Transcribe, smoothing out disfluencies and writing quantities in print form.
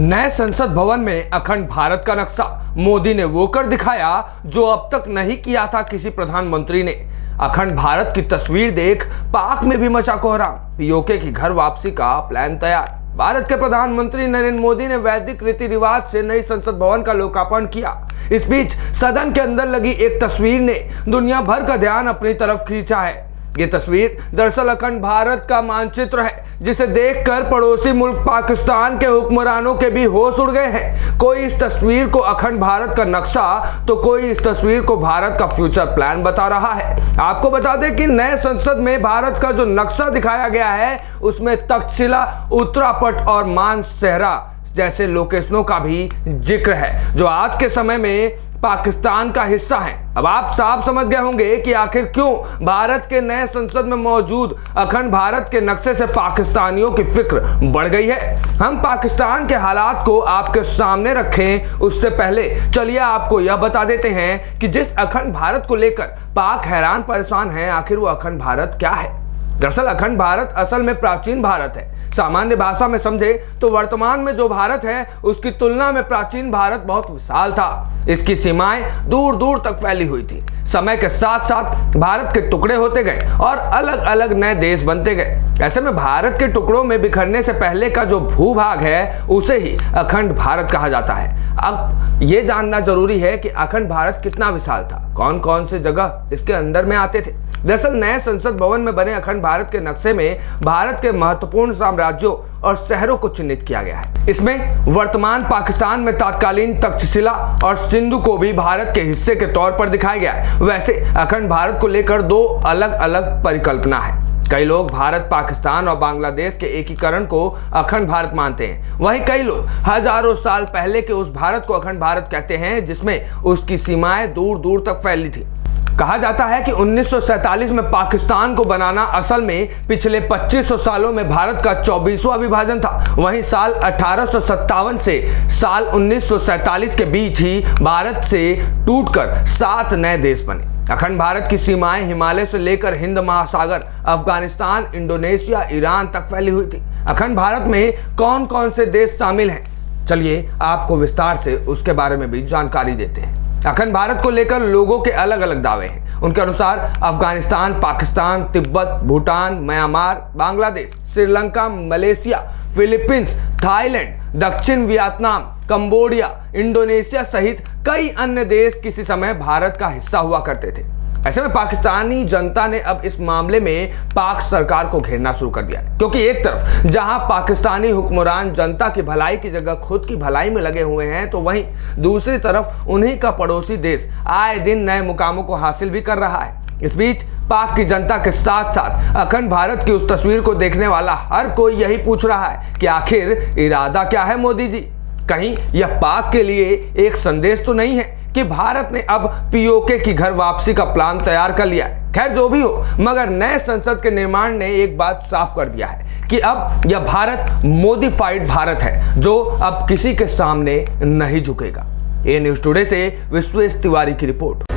नए संसद भवन में अखंड भारत का नक्शा मोदी ने वो कर दिखाया जो अब तक नहीं किया था किसी प्रधानमंत्री ने। अखंड भारत की तस्वीर देख पाक में भी मचा कोहराम। पीओके की घर वापसी का प्लान तैयार। भारत के प्रधानमंत्री नरेंद्र मोदी ने वैदिक रीति रिवाज से नई संसद भवन का लोकार्पण किया। इस बीच सदन के अंदर लगी एक तस्वीर ने दुनिया भर का ध्यान अपनी तरफ खींचा है। ये तस्वीर दरअसल अखंड भारत का मानचित्र है, जिसे देखकर पड़ोसी मुल्क पाकिस्तान के हुक्मरानों के भी होश उड़ गए हैं। कोई इस तस्वीर को अखंड भारत का नक्शा तो कोई इस तस्वीर को भारत का फ्यूचर प्लान बता रहा है। आपको बता दें कि नए संसद में भारत का जो नक्शा दिखाया गया है उसमें तक्षशिला, उत्तरापट और मानसेहरा जैसे लोकेशनों का भी जिक्र है, जो आज के समय में पाकिस्तान का हिस्सा है। अब आप साफ समझ गए होंगे कि आखिर क्यों भारत के नए संसद में मौजूद अखंड भारत के नक्शे से पाकिस्तानियों की फिक्र बढ़ गई है। हम पाकिस्तान के हालात को आपके सामने रखें उससे पहले चलिए आपको यह बता देते हैं कि जिस अखंड भारत को लेकर पाक हैरान परेशान है, आखिर वो अखंड भारत क्या है। दरअसल अखंड भारत असल में प्राचीन भारत है। सामान्य भाषा में समझे तो वर्तमान में जो भारत है उसकी तुलना में प्राचीन भारत बहुत विशाल था। इसकी सीमाएं दूर दूर तक फैली हुई थी। समय के साथ साथ भारत के टुकड़े होते गए और अलग अलग नए देश बनते गए। ऐसे में भारत के टुकड़ों में बिखरने से पहले का जो भूभाग है उसे ही अखंड भारत कहा जाता है। अब ये जानना जरूरी है कि अखंड भारत कितना विशाल था, कौन कौन से जगह इसके अंदर में आते थे। दरअसल नए संसद भवन में बने अखंड भारत के नक्शे में भारत के महत्वपूर्ण साम्राज्यों और शहरों को चिन्हित किया गया है। इसमें वर्तमान पाकिस्तान में तत्कालीन तक्षशिला और सिंधु को भी भारत के हिस्से के तौर पर दिखाया गया है। वैसे अखंड भारत को लेकर दो अलग अलग परिकल्पना है। कई लोग भारत, पाकिस्तान और बांग्लादेश के एकीकरण को अखंड भारत मानते हैं। वहीं कई लोग हजारों साल पहले के उस भारत को अखंड भारत कहते हैं जिसमें उसकी सीमाएं दूर दूर तक फैली थी। कहा जाता है कि 1947 में पाकिस्तान को बनाना असल में पिछले 2500 सालों में भारत का 24वां विभाजन था। वहीं साल 1857 से साल 1947 के बीच ही भारत से टूटकर 7 नए देश बने। अखंड भारत की सीमाएं हिमालय से लेकर हिंद महासागर, अफगानिस्तान, इंडोनेशिया, ईरान तक फैली हुई थी। अखंड भारत में कौन कौन से देश शामिल हैं, चलिए आपको विस्तार से उसके बारे में भी जानकारी देते हैं। अखंड भारत को लेकर लोगों के अलग अलग दावे हैं। उनके अनुसार Afghanistan, Pakistan, Tibet, Bhutan, Myanmar, Bangladesh, Sri Lanka, Malaysia, Philippines, Thailand, दक्षिण वियतनाम, कंबोडिया, इंडोनेशिया सहित कई अन्य देश किसी समय भारत का हिस्सा हुआ करते थे। ऐसे में पाकिस्तानी जनता ने अब इस मामले में पाक सरकार को घेरना शुरू कर दिया, क्योंकि एक तरफ जहां पाकिस्तानी हुक्मरान जनता की भलाई की जगह खुद की भलाई में लगे हुए हैं, तो वहीं दूसरी तरफ उन्हीं का पड़ोसी देश आए दिन नए मुकामों को हासिल भी कर रहा है। इस बीच पाक की जनता के साथ साथ अखंड भारत की उस तस्वीर को देखने वाला हर कोई यही पूछ रहा है कि आखिर इरादा क्या है मोदी जी। कहीं यह पाक के लिए एक संदेश तो नहीं है कि भारत ने अब पीओके की घर वापसी का प्लान तैयार कर लिया है। खैर जो भी हो, मगर नए संसद के निर्माण ने एक बात साफ कर दिया है कि अब यह भारत मोडिफाइड भारत है, जो अब किसी के सामने नहीं झुकेगा। ये न्यूज़ टुडे से विश्वेश तिवारी की रिपोर्ट।